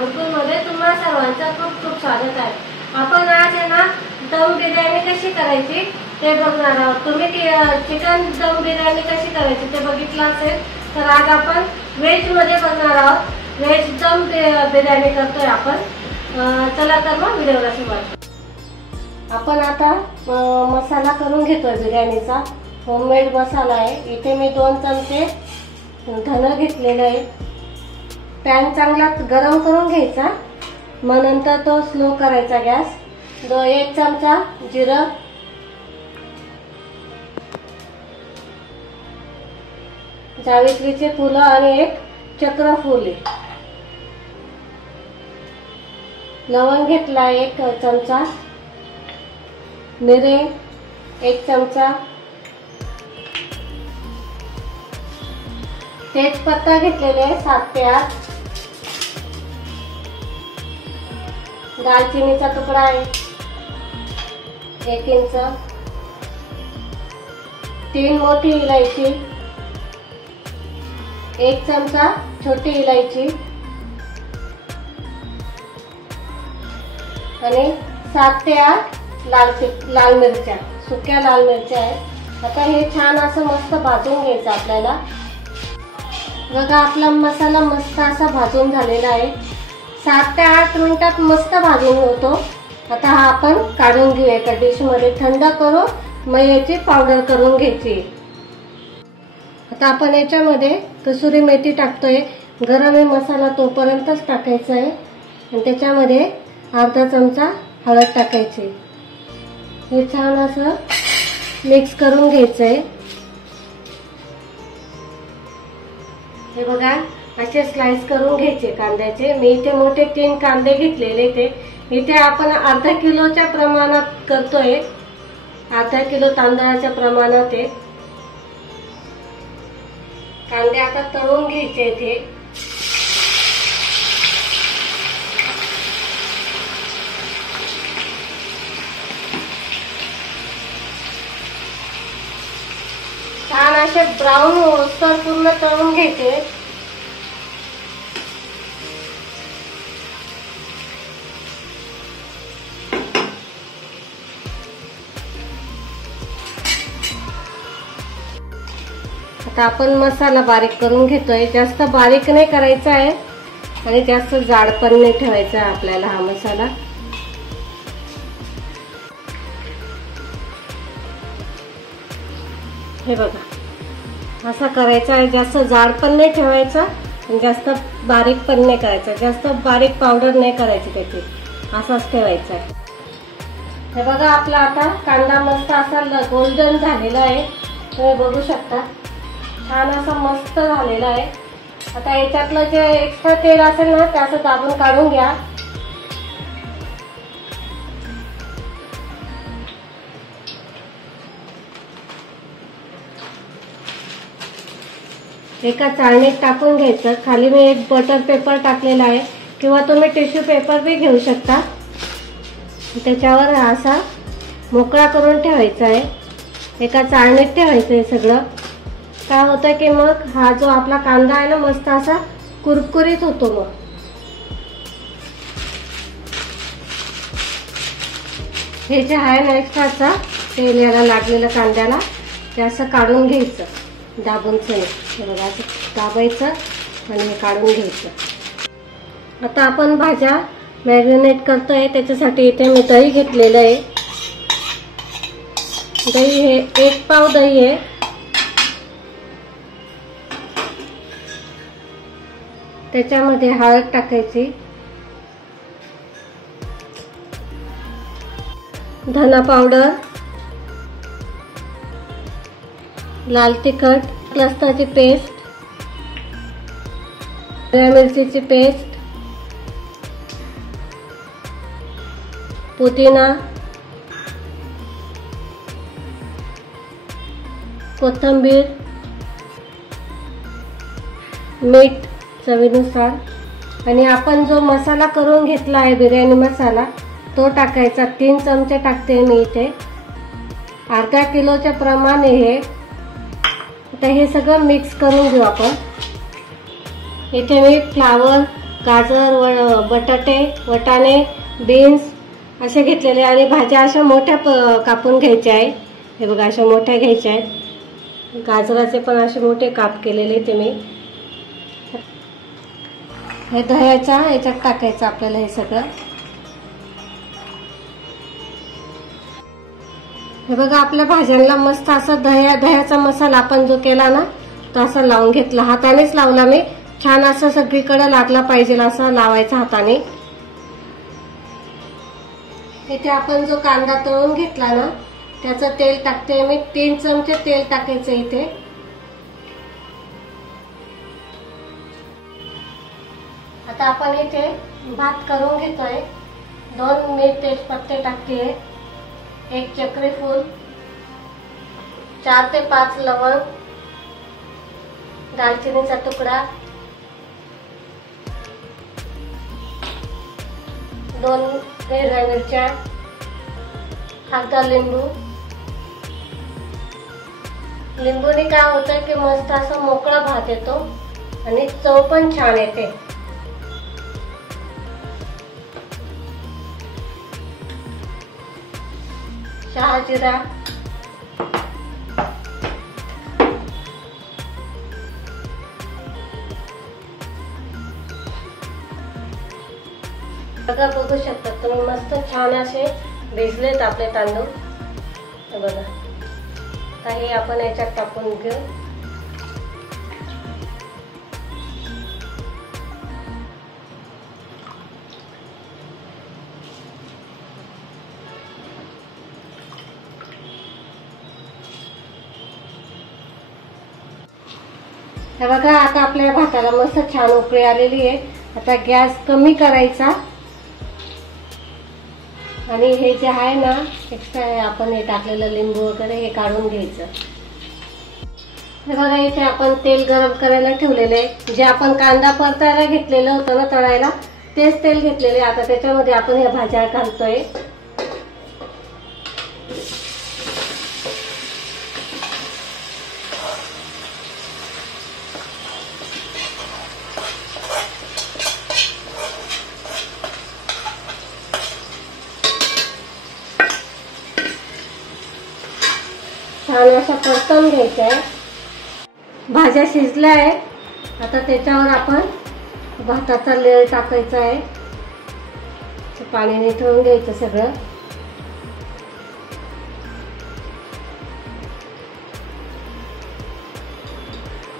गुरुकुलमध्ये तुम्हा सर्वांचं खूप खूप स्वागत आहे। आपण आज आहे ना दम बिर्याणी कशी करायची ते बघणार आहोत। तुम्ही चिकन दम बिर्याणी कशी करायची ते बघितलं असेल, तर आज आपण व्हेज मध्ये बघणार आहोत। व्हेज दम बिर्याणी करतोय आपण। चला तर मग व्हिडिओला सुरुवात। आपण आता मसाला करून घेतोय बिर्याणीचा। होममेड मसाला आहे। इथे मी 2 चमचे धने घेतलेले आहेत। पॅन चांगला गरम करून घ्यायचा, मग नंतर तो स्लो करायचा गॅस। 1 चमचा जिरं, जावित्रीचे फुलं आणि 1 चक्रफूल, लवंग घेतला 1 चमचा, मिरे 1 चमचा, तेजपत्ता घेतलेले 7 ते 8, दालचिनीचा तुकडा आहे 1 इंच, 3 मोठी इलायची, 1 चमचा छोटी इलायची आणि 7 ते 8 लाल मिरच्या, सुक्या लाल मिरच्या आहेत। आता हे छान असं मस्त भाजून घ्यायचं आपल्याला। बघा आपला मसाला मस्त असा भाजून झालेला आहे। 7 ते 8 मिनिटात मस्त भाजून होतो। आता हा आपण काढून घेऊया एका डिश मध्ये, थंड करू, मग याची पावडर करून घ्यायची। आता आपण याच्यामध्ये कसुरी मेथी टाकतोय। गरम आहे मसाला तोपर्यंतच टाकायचा आहे आणि त्याच्यामध्ये अर्धा चमचा हळद टाकायची। हे छान असं मिक्स करून घ्यायचंय। हे बघा असे स्लाइस करून घ्यायचे कांद्याचे। मी इथे मोठे 3 कांदे घेतलेले ते। इथे आपण अर्धा किलोच्या प्रमाणात करतोय, अर्धा किलो तांदळाच्या प्रमाणात आहे। कांदे आता तळून घ्यायचे इथे। छान असे ब्राऊन होईस्तोवर पूर्ण तळून घ्यायचे। आता आपण मसाला बारीक करून घेतोय। जास्त बारीक नाही करायचा आहे आणि जास्त जाड पण नाही ठेवायचा आहे आपल्याला हा मसाला। हे बघा असा करायचा आहे। जास्त जाड पण नाही ठेवायचा आणि जास्त बारीक पण नाही करायचा। जास्त बारीक पावडर नाही करायची त्याची, असाच ठेवायचा आहे। हे बघा आपला आता कांदा मस्त असा गोल्डन झालेला आहे, तुम्ही बघू शकता। छान असा मस्त झालेला आहे। आता याच्यातलं जे एक्स्ट्रा तेल असेल ना ते असं दाबून काढून घ्या। एका चाळणीत टाकून घ्यायचं। खाली मी 1 बटर पेपर टाकलेला आहे किंवा तुम्ही टिश्यू पेपर भी घेऊ शकता। त्याच्यावर असा मोकळा करून ठेवायचा आहे। एका चाळणीत ठेवायचं आहे सगळं। काय होतं की मग हा जो आपला कांदा आहे ना मस्त असा कुरकुरीत होतो। मग हे जे आहे ना एक्स्ट्राचा तेल याला लागलेलं कांद्याला ते असं काढून घ्यायचं दाबून। हे बघा असं दाबायचं आणि हे काढून घ्यायचं। आता आपण भाज्या मॅरिनेट करतोय, त्याच्यासाठी इथे मी दही घेतलेलं आहे। दही हे 1 पाव दही आहे। त्याच्यामध्ये हळद टाकायची, धना पावडर, लाल तिखट, लसणाची पेस्ट, हिरव्या मिरचीची पेस्ट, पुदिना, कोथिंबीर, मीठ चवीनुसार आणि आपण जो मसाला करून घेतला आहे बिर्याणी मसाला तो टाकायचा। 3 चमचे टाकते मी इथे। अर्धा किलोच्या प्रमाणे हे। आता हे सगळं मिक्स करून घेऊ आपण। इथे मी फ्लावर, गाजर, बटाटे, वटाणे, बीन्स असे घेतलेले आणि भाज्या अशा मोठ्या कापून घ्यायच्या आहे। हे बघा अशा मोठ्या घ्यायच्या आहेत। गाजराचे पण असे मोठे काप केलेले ते मी हे दह्याच्या याच्यात टाकायचं आपल्याला हे सगळं। हे बघा आपल्या भाज्यांना मस्त असा दह्याचा मसाला आपण जो केला ना तो असा लावून घेतला, हातानेच लावला मी, छान असा सगळीकडे लागला पाहिजे असा लावायचा हाताने। इथे आपण जो कांदा तळून घेतला ना त्याचं तेल टाकते मी, 3 चमचे तेल टाकायचं इथे। आता आपण इथे भात करून घेतोय। 2 मी तेजपत्ते टाकते, 1 चक्री फूल, 4 ते 5 लवंग, दालचिनीचा तुकडा, 2 हिरव्या मिरच्या, अर्धा लिंबू। लिंबूने काय होतं की मस्त असा मोकळा भात येतो आणि चव पण छान येते। शहाजिरा, बघा बघू शकता तुम्ही मस्त छान असे भिजलेत आपले तांदूळ। बघा आता हे आपण याच्यात टाकून घेऊ। हे बघा आता आपल्या भाताला मस्त छान उकळी आलेली आहे। आता गॅस कमी करायचा आणि हे जे आहे ना एक्स्ट्रा आपण हे टाकलेलं लिंबू वगैरे हे काढून घ्यायचं। हे बघा इथे आपण तेल गरम करायला ठेवलेले आहे, जे आपण कांदा परतायला घेतलेलं होतं ना तळायला तेच तेल घेतलेले। आता त्याच्यामध्ये आपण ह्या भाज्या घालतोय। छान अशा परतून घ्यायच्या आहे। भाज्या शिजल्या आहे, आता त्याच्यावर आपण भाताचा लेयर टाकायचा आहे। पाणी निथळून घ्यायचं सगळं।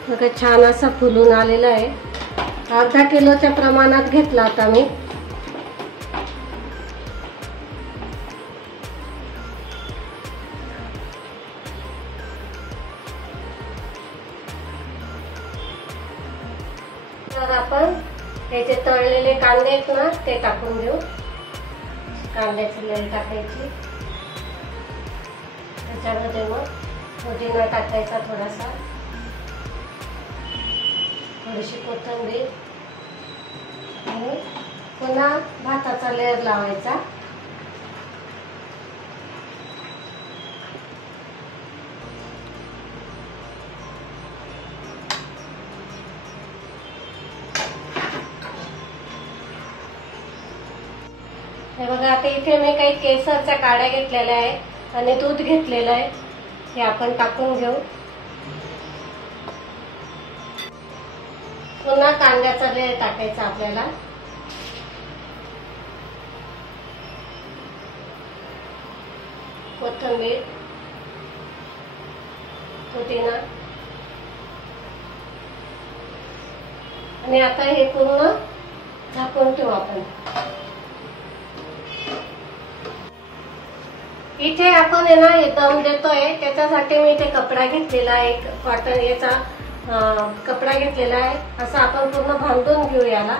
बघा छान असा फुलून आलेला आहे। अर्धा किलोच्या प्रमाणात घेतला आता मी। तर आपण हे जे तळलेले कांदे आहेत ना ते टाकून देऊ। कांद्याची लेयर टाकायची, त्याच्यामध्ये मग पुदिना टाकायचा थोडासा, थोडीशी कोथिंबीर आणि पुन्हा भाताचा लेयर लावायचा। हे बघा आता इथे मी काही केसरच्या काड्या घेतलेल्या आहे आणि दूध घेतलेलं आहे, हे आपण टाकून घेऊ। पुन्हा कांद्याचा लेयर टाकायचा आपल्याला, कोथिंबीर, पुदिना आणि आता हे पूर्ण झाकून ठेवू आपण। इथे आपण आहे ना हे दम देतोय, त्याच्यासाठी मी इथे कपडा घेतलेला आहे, एक कॉटन याचा कपडा घेतलेला आहे। असं आपण पूर्ण बांधून घेऊ याला,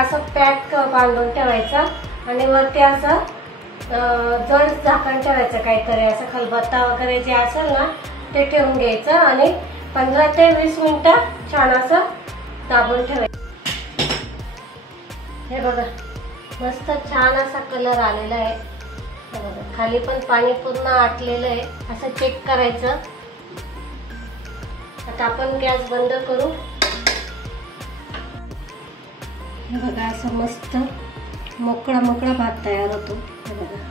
असं पॅक बांधून ठेवायचा आणि वरती असं जड झाकण ठेवायचं, काहीतरी असं खलबत्ता वगैरे जे असेल ना ते ठेवून घ्यायचं आणि 15 ते 20 मिनिटं छान असं दाबून ठेवायचं। हे बघा मस्त छान असा कलर आलेला आहे। खाली पण पाणी पूर्ण आटलेलं आहे, असं चेक करायचं। आता आपण गॅस बंद करू। हे बघा असं मस्त मोकळा मोकळा भात तयार होतो. हे बघा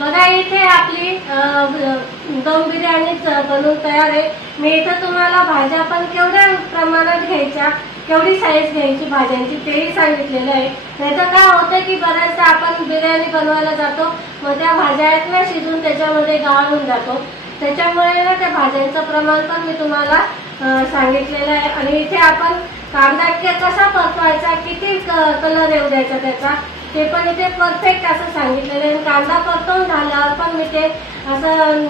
बघा इथे आपली दम बिर्याणी बनवून तयार आहे. मी इथे तुम्हाला भाज्या पण केवढ्या प्रमाणात घ्यायच्या, केवढी साईज घ्यायची भाज्यांची तेही सांगितलेलं आहे. नाहीतर काय होतं की बऱ्याचदा आपण बिर्याणी बनवायला जातो, मग त्या भाज्या आहेत ना शिजून त्याच्यामध्ये गाळ होऊन जातो. त्याच्यामुळे ना त्या भाज्यांचं प्रमाण पण मी तुम्हाला सांगितलेलं आहे. आणि इथे आपण कांदा कसा परतवायचा, किती कलर येऊ द्यायचा त्याचा, ते पण इथे परफेक्ट असं सांगितलेलं आहे. कांदा परतवून झाल्यावर पण मी ते असं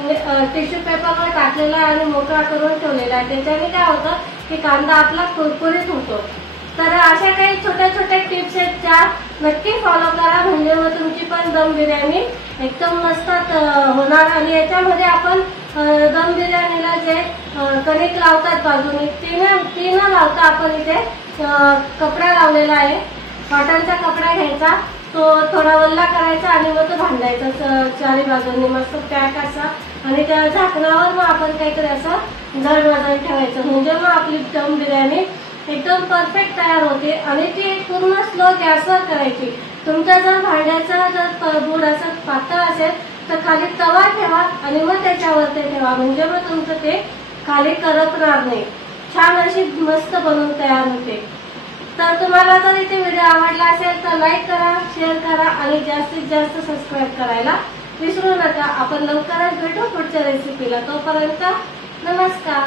टिश्यू पेपरवर टाकलेलं आहे आणि मोकळा करून ठेवलेला आहे. त्याच्याने काय होतं की कांदा आपला कुरकुरीत होतो. तर अशा काही छोट्या छोट्या टिप्स आहेत त्या नक्की फॉलो करा, म्हणजे मग तुमची पण दम बिर्याणी एकदम मस्त होणार. आणि याच्यामध्ये आपण दम बिर्याणीला जे कणिक लावतात बाजूने ती न लावता आपण इथे कपडा लावलेला आहे. कॉटनचा कपडा घ्यायचा, तो थोडा वल्ला करायचा आणि मग तो बांधायचा चारी बाजूंनी मस्त पॅक असा. आणि त्या झाकणावर मग आपण काहीतरी असं जड वजन ठेवायचं, म्हणजे मग आपली दम बिर्याणी एकदम परफेक्ट तयार होते. आणि ती पूर्ण स्लो गॅसवर करायची. तुमच्या जर भांड्याचा जर बुड असं पातळ असेल तर खाली तवा ठेवा आणि मग त्याच्यावर ते ठेवा, म्हणजे मग तुमचं ते खाली करपणार नाही. छान अशी मस्त बनवून तयार होते. तर तुम्हाला जर इथे व्हिडिओ आवडला असेल तर लाईक करा, शेअर करा आणि जास्तीत जास्त सबस्क्राईब करायला विसरू नका. आपण लवकरच भेटू पुढच्या रेसिपीला. तोपर्यंत नमस्कार.